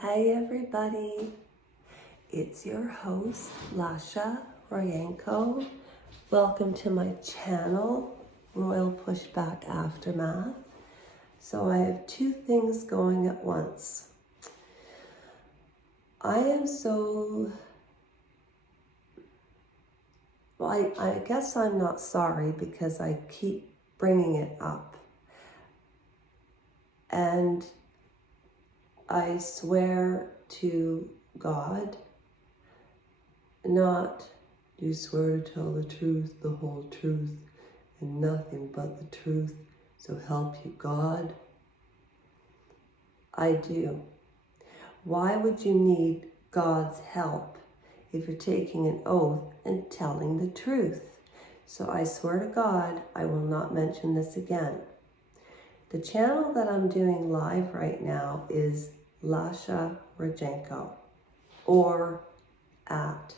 Hi everybody, it's your host Lasha Royenko. Welcome to my channel, Royal Pushback Aftermath. So I have two things going at once. I guess I'm not sorry because I keep bringing it up. And I swear to God, not do swear to tell the truth, the whole truth, and nothing but the truth, so help you God. I do. Why would you need God's help if you're taking an oath and telling the truth? So I swear to God, I will not mention this again. The channel that I'm doing live right now is Lasha Royenko, or at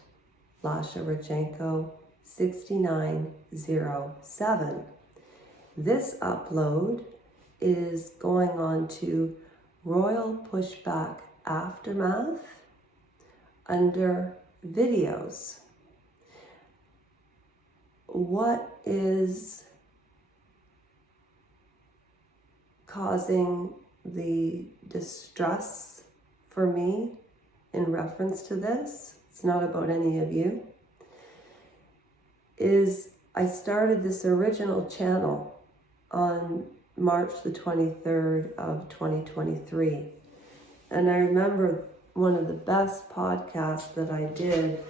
Lasha Royenko 6907. This upload is going on to Royal Pushback Aftermath under videos. What is causing the distress for me in reference to this, it's not about any of you, is I started this original channel on March the 23rd of 2023. And I remember one of the best podcasts that I did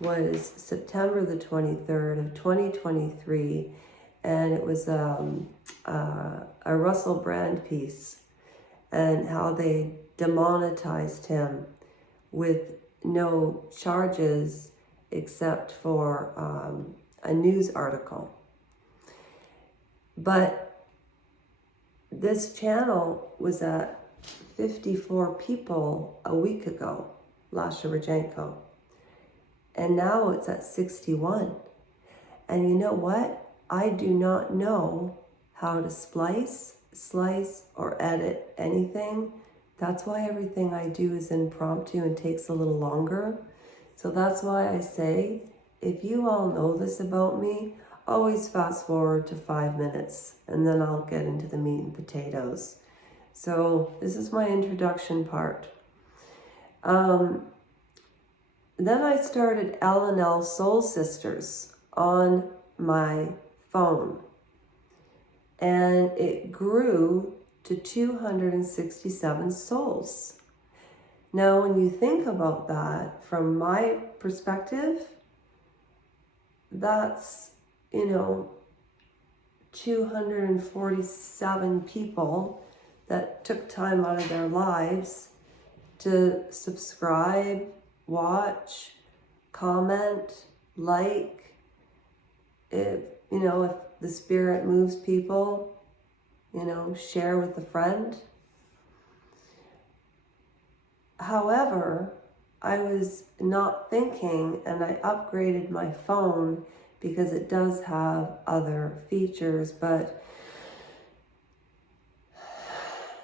was September the 23rd of 2023. And it was a Russell Brand piece, and how they demonetized him with no charges except for a news article. But this channel was at 54 people a week ago, Lasha Royenko, and now it's at 61. And you know what? I do not know how to slice, or edit anything. That's why everything I do is impromptu and takes a little longer. So that's why I say, if you all know this about me, always fast forward to 5 minutes and then I'll get into the meat and potatoes. So this is my introduction part. Then I started L&L Soul Sisters on my phone, and it grew to 267 souls. Now, when you think about that, from my perspective, that's, 247 people that took time out of their lives to subscribe, watch, comment, like. If the spirit moves people, share with a friend. However, I was not thinking, and I upgraded my phone because it does have other features, but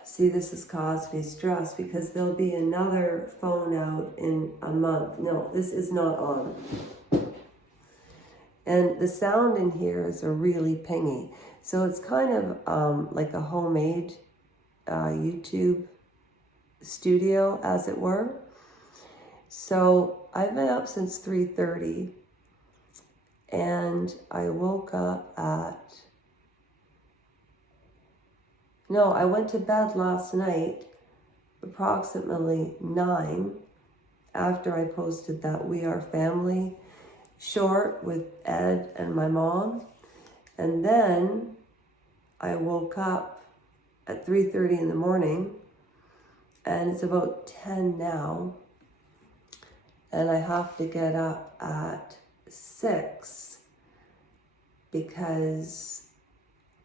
see, this has caused me stress because there'll be another phone out in a month. No, this is not on. And the sound in here is a really pingy. So it's kind of like a homemade YouTube studio, as it were. So I've been up since 3:30, and I woke up I went to bed last night approximately 9 after I posted that We Are Family short with Ed and my mom. And then I woke up at 3:30 in the morning, and it's about 10 now, and I have to get up at 6 because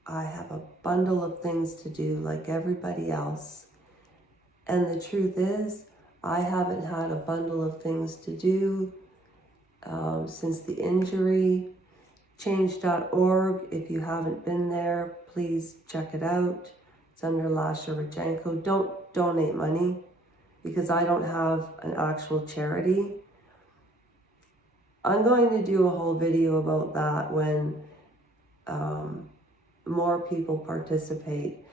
I have a bundle of things to do like everybody else. And the truth is, I haven't had a bundle of things to do since the injury. Change.org, if you haven't been there, please check it out. It's under Lasha Royenko. Don't donate money. because I don't have an actual charity. I'm going to do a whole video about that when more people participate,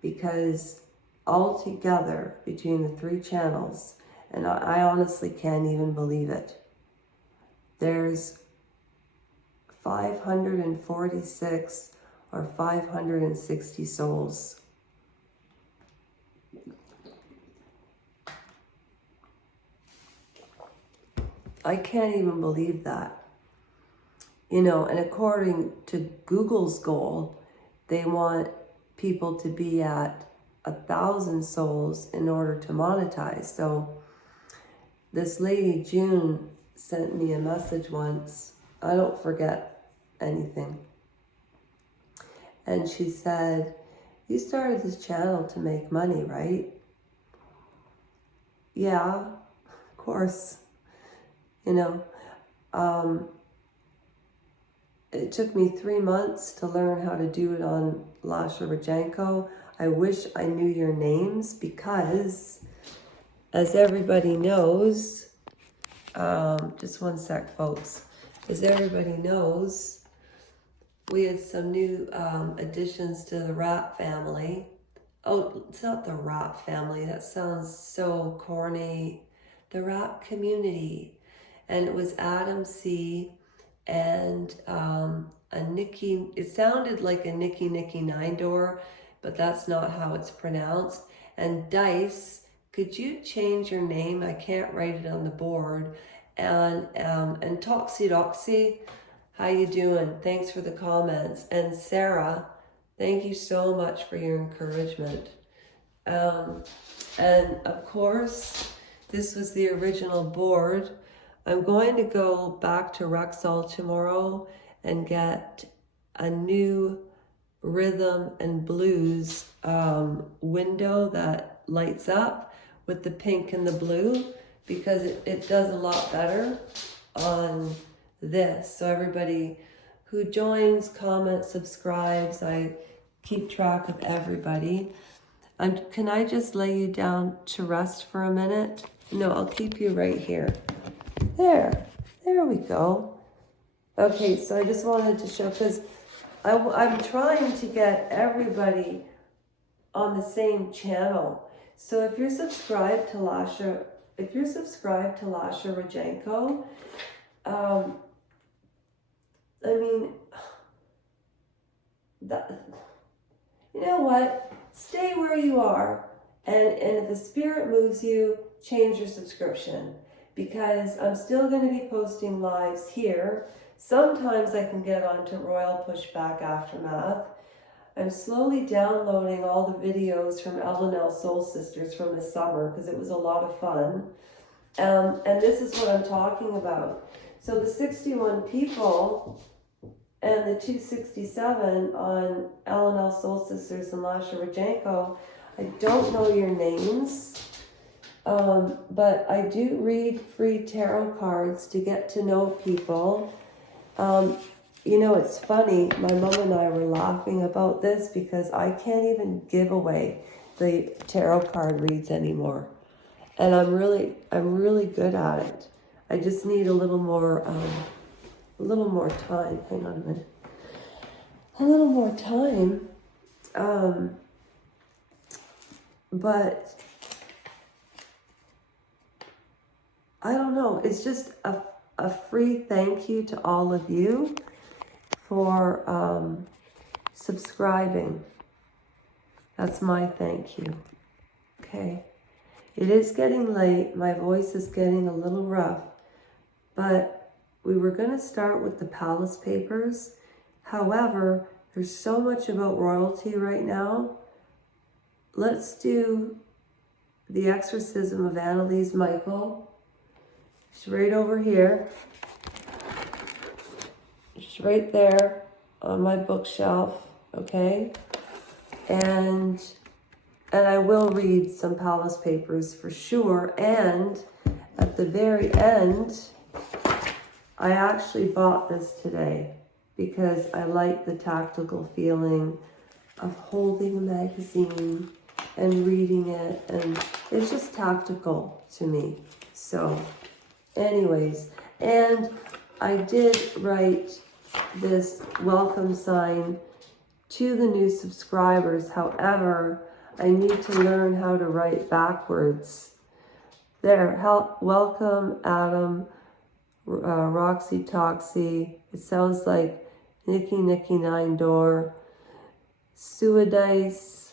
because altogether between the 3 channels, and I honestly can't even believe it, there's 546 or 560 souls. I can't even believe that. You know, and according to Google's goal, they want people to be at 1,000 souls in order to monetize. So this lady, June, sent me a message once. I don't forget anything. And she said, "You started this channel to make money, right?" Yeah, of course. You know, it took me 3 months to learn how to do it on Lasha Rajenko. I wish I knew your names, because as everybody knows, just one sec, folks. As everybody knows, we had some new additions to the rap family. Oh, it's not the rap family. That sounds so corny. The rap community. And it was Adam C. and a Nikki. It sounded like a Nikki Nine Door, but that's not how it's pronounced. And Dice, could you change your name? I can't write it on the board. And Toxie, how you doing? Thanks for the comments. And Sarah, thank you so much for your encouragement. And of course, this was the original board. I'm going to go back to Rexall tomorrow and get a new rhythm and blues window that lights up with the pink and the blue, because it does a lot better on this. So everybody who joins, comments, subscribes, I keep track of everybody. Can I just lay you down to rest for a minute? No, I'll keep you right here. There we go. Okay, so I just wanted to show, because I'm trying to get everybody on the same channel. So if you're subscribed to Lasha Rajenko, I mean, you know what? Stay where you are, and if the spirit moves you, change your subscription, because I'm still going to be posting lives here. Sometimes I can get onto Royal Pushback Aftermath. I'm slowly downloading all the videos from L&L Soul Sisters from the summer, because it was a lot of fun. And this is what I'm talking about. So the 61 people and the 267 on L&L Soul Sisters and Lasha Rajenko, I don't know your names, but I do read free tarot cards to get to know people. You know, it's funny, my mom and I were laughing about this, because I can't even give away the tarot card reads anymore. And I'm really good at it. I just need a little more time. Hang on a minute. A little more time. But I don't know. It's just a free thank you to all of you for subscribing. That's my thank you. Okay. It is getting late. My voice is getting a little rough. But we were going to start with the Palace Papers. However, there's so much about royalty right now. Let's do the exorcism of Annualise Micheal. She's right over here. She's right there on my bookshelf, okay? And I will read some Palace Papers for sure. And at the very end, I actually bought this today because I like the tactical feeling of holding a magazine and reading it, and it's just tactical to me. So anyways, and I did write this welcome sign to the new subscribers. However, I need to learn how to write backwards. There, welcome Adam, Roxy Toxy. It sounds like Nicky Nine Door, Suadice,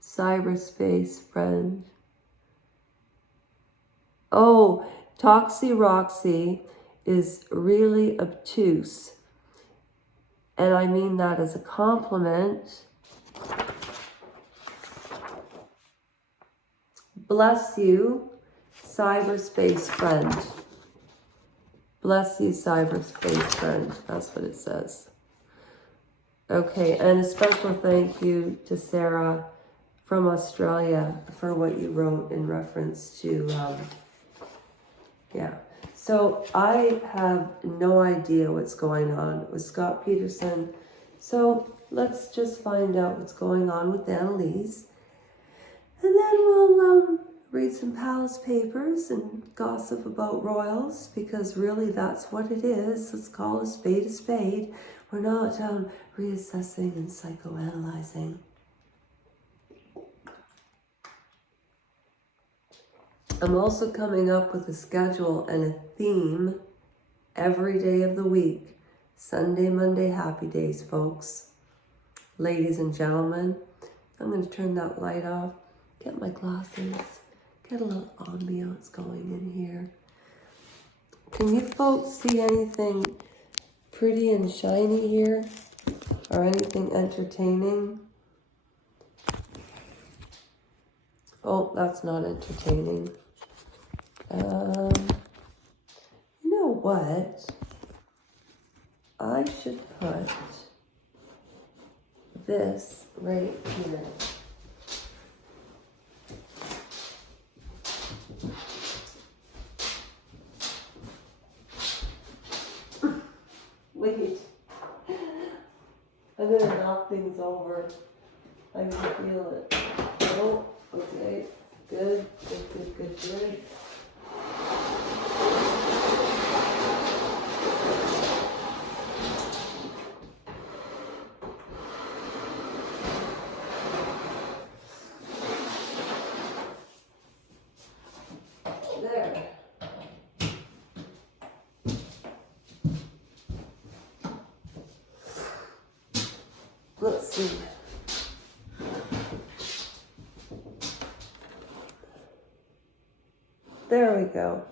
cyberspace friend. Oh, Toxy Roxy is really obtuse. And I mean that as a compliment. Bless you, cyberspace friend. Bless you, cyberspace friend. That's what it says. Okay, and a special thank you to Sarah from Australia for what you wrote in reference to, yeah. So I have no idea what's going on with Scott Peterson. So let's just find out what's going on with Annelise. And then we'll read some palace papers and gossip about royals, because really that's what it is. Let's call a spade a spade. We're not reassessing and psychoanalyzing. I'm also coming up with a schedule and a theme every day of the week. Sunday, Monday, happy days, folks. Ladies and gentlemen, I'm going to turn that light off, get my glasses, get a little ambiance going in here. Can you folks see anything pretty and shiny here? Or anything entertaining? Oh, that's not entertaining. You know what? I should put this right here. Wait. I'm gonna knock things over. I can feel it. Oh, okay. Good. There. Let's see. There we go.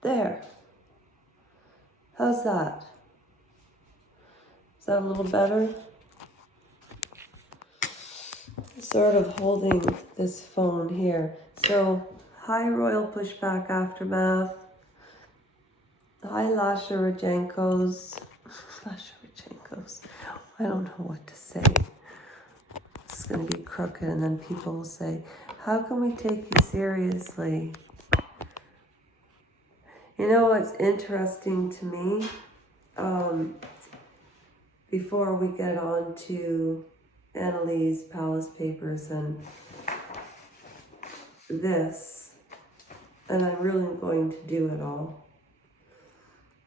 There. How's that? Is that a little better? Sort of holding this phone here. So, hi Royal Pushback Aftermath. Hi Lasha Rajenkos. I don't know what to say. It's going to be crooked, and then people will say, how can we take you seriously? You know what's interesting to me? Before we get on to Annalise Palace Papers and this, and I'm really going to do it all.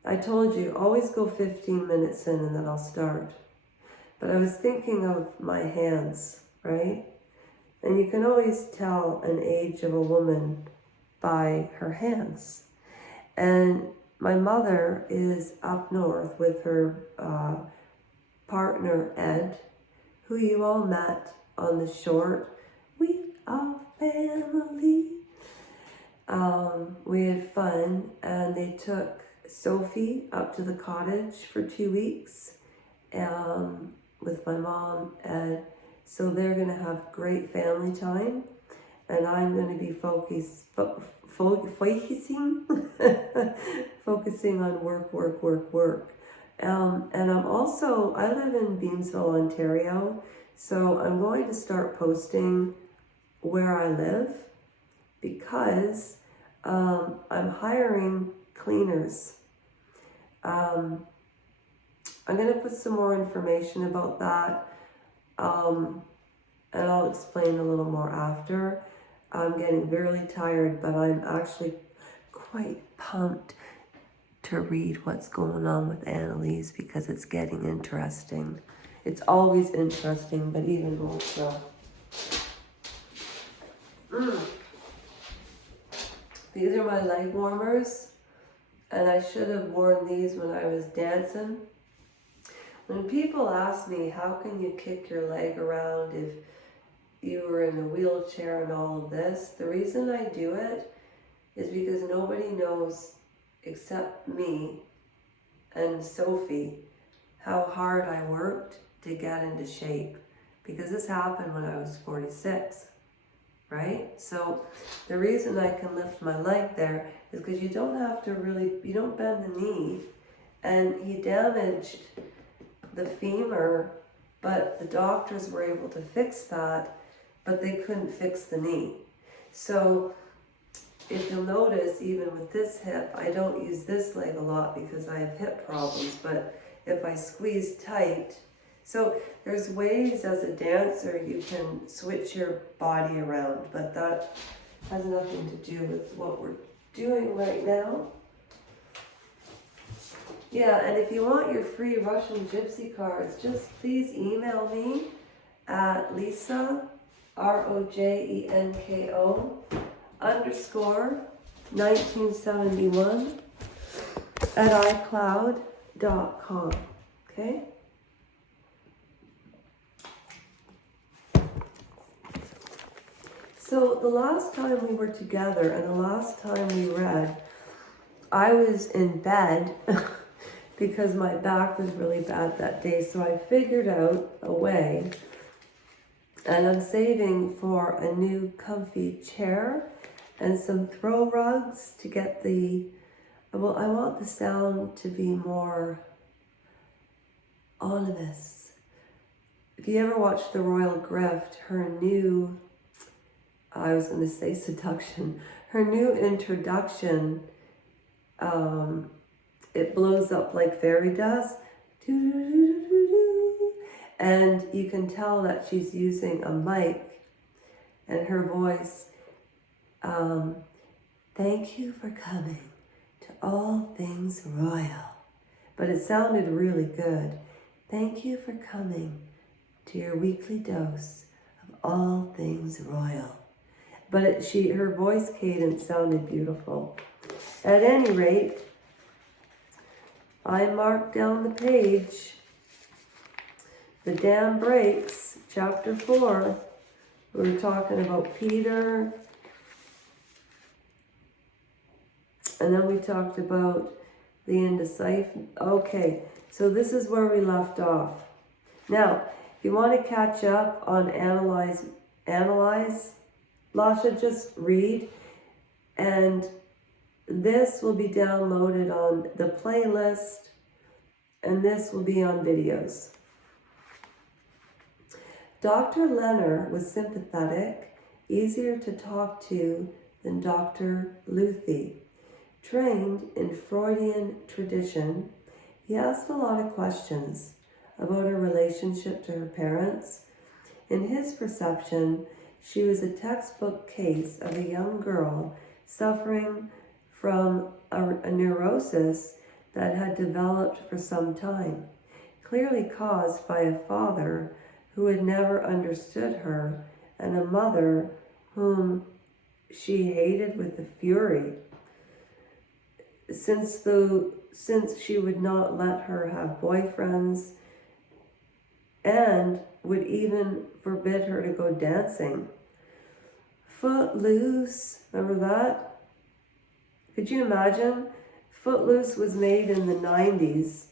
I told you, always go 15 minutes in and then I'll start. But I was thinking of my hands, right? And you can always tell an age of a woman by her hands. And my mother is up north with her partner, Ed, who you all met on the short We Are Family. We had fun, and they took Sophie up to the cottage for 2 weeks with my mom, and so they're going to have great family time, and I'm going to be focusing on work. And I live in Beamsville, Ontario, so I'm going to start posting where I live because I'm hiring cleaners. I'm going to put some more information about that, and I'll explain a little more after. I'm getting really tired, but I'm actually quite pumped to read what's going on with Annelise because it's getting interesting. It's always interesting, but even more so. These are my leg warmers, and I should have worn these when I was dancing. When people ask me, how can you kick your leg around if you were in a wheelchair and all of this, the reason I do it is because nobody knows except me and Sophie how hard I worked to get into shape, because this happened when I was 46, right? So the reason I can lift my leg there is because you don't have to really, you don't bend the knee, and he damaged the femur, but the doctors were able to fix that, but they couldn't fix the knee. So if you'll notice, even with this hip, I don't use this leg a lot because I have hip problems, but if I squeeze tight, so there's ways as a dancer you can switch your body around, but that has nothing to do with what we're doing right now. Yeah, and if you want your free Russian Gypsy cards, just please email me at Lisa, ROJENKO _1971 at iCloud.com. Okay? So the last time we were together and the last time we read, I was in bed because my back was really bad that day. So I figured out a way, and I'm saving for a new comfy chair and some throw rugs to get the, well, I want the sound to be more ominous. If you ever watched The Royal Grift, her new, I was going to say seduction, her new introduction, it blows up like fairy dust, and you can tell that she's using a mic, and her voice, thank you for coming to All Things Royal. But it sounded really good. Thank you for coming to your weekly dose of All Things Royal. But her voice cadence sounded beautiful. At any rate, I marked down the page. The Dam Breaks, chapter 4. We were talking about Peter. And then we talked about the indecisive. Okay, so this is where we left off. Now, if you want to catch up on Annalise, Lasha, just read. And this will be downloaded on the playlist, and this will be on videos. Dr. Leonard was sympathetic, easier to talk to than Dr. Luthi. Trained in Freudian tradition, he asked a lot of questions about her relationship to her parents. In his perception, she was a textbook case of a young girl suffering from a neurosis that had developed for some time, clearly caused by a father who had never understood her and a mother whom she hated with a fury. Since she would not let her have boyfriends and would even forbid her to go dancing. Footloose, remember that? Could you imagine? Footloose was made in the 90s,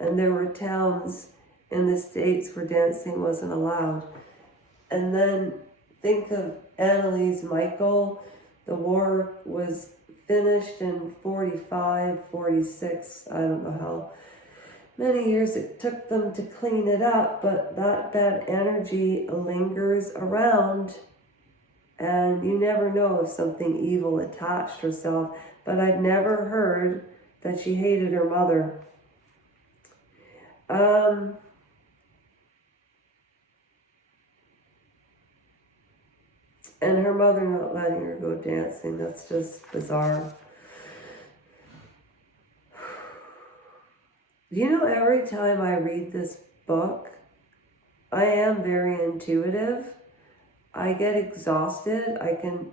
and there were towns in the States where dancing wasn't allowed. And then think of Annualise Micheal. The war was finished in 45, 46, I don't know how many years it took them to clean it up, but that bad energy lingers around And you never know if something evil attached herself, but I've never heard that she hated her mother. And her mother not letting her go dancing, that's just bizarre. You know, every time I read this book, I am very intuitive. I get exhausted. I can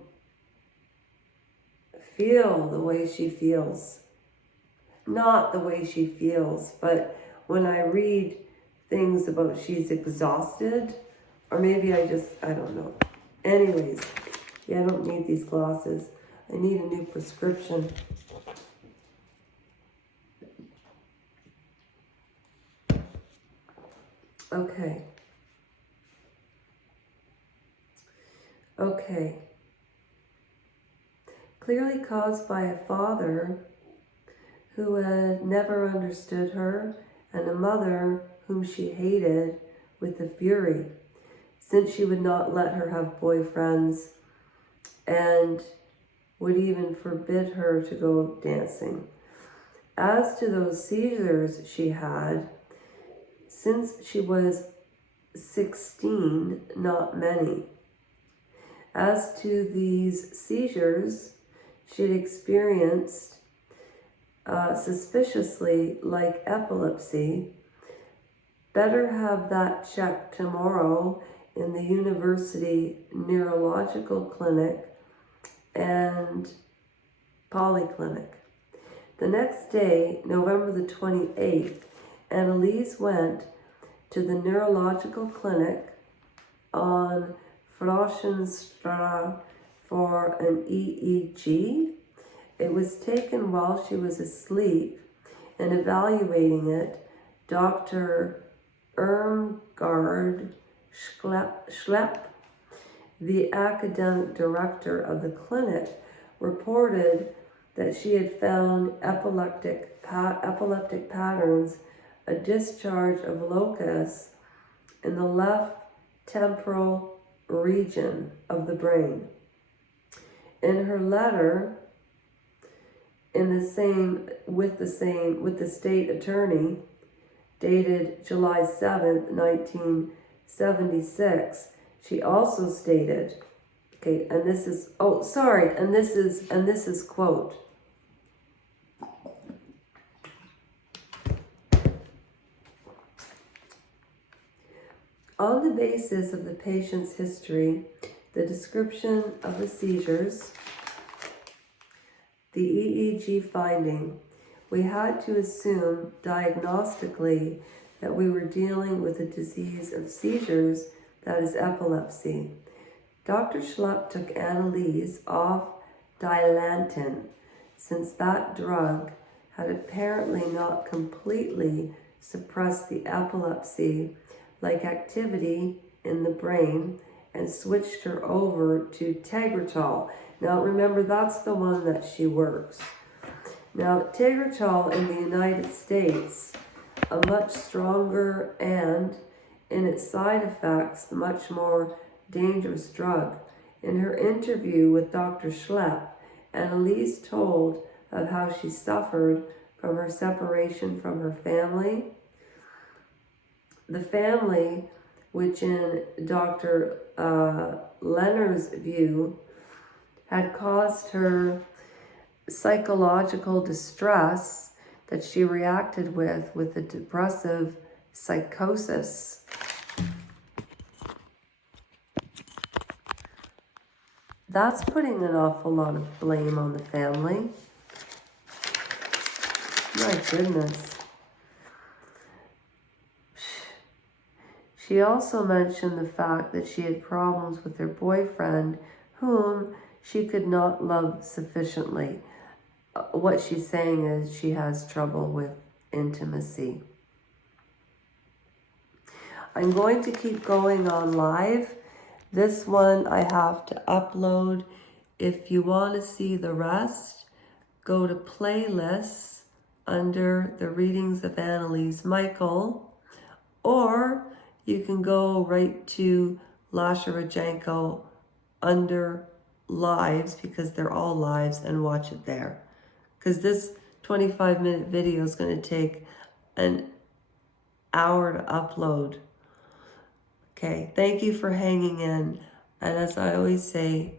feel the way she feels. Not the way she feels, but when I read things about she's exhausted, or maybe I don't know. Anyways, yeah, I don't need these glasses. I need a new prescription. Okay. Okay. Clearly caused by a father who had never understood her and a mother whom she hated with a fury, since she would not let her have boyfriends and would even forbid her to go dancing. As to those seizures she had, since she was 16, not many. As to these seizures she had experienced, suspiciously like epilepsy, better have that checked tomorrow in the University Neurological Clinic and Polyclinic. The next day, November the 28th, Annelise went to the neurological clinic on Frauenstraße for an EEG. It was taken while she was asleep, and evaluating it, Dr. Irmgard Schlepp, the academic director of the clinic, reported that she had found epileptic patterns, a discharge of locus in the left temporal region of the brain. In her letter, with the state attorney, dated July 7th, 1976, she also stated, okay, and this is quote. On the basis of the patient's history, the description of the seizures, the EEG finding, we had to assume diagnostically that we were dealing with a disease of seizures, that is epilepsy. Dr. Schlepp took Annelise off Dilantin, since that drug had apparently not completely suppressed the epilepsy-like activity in the brain, and switched her over to Tegretol. Now remember, that's the one that she works. Now Tegretol in the United States, a much stronger and, in its side effects, much more dangerous drug. In her interview with Dr. Schlepp, Annelise told of how she suffered from her separation from her family. The family, which in Dr. Leonard's view, had caused her psychological distress that she reacted with a depressive psychosis. That's putting an awful lot of blame on the family. My goodness. She also mentioned the fact that she had problems with her boyfriend, whom she could not love sufficiently. What she's saying is she has trouble with intimacy. I'm going to keep going on live. This one I have to upload. If you want to see the rest, go to playlists under the readings of Annualise Micheal, or you can go right to Lacey under lives, because they're all lives, and watch it there. Because this 25-minute video is going to take an hour to upload. Okay, thank you for hanging in. And as I always say,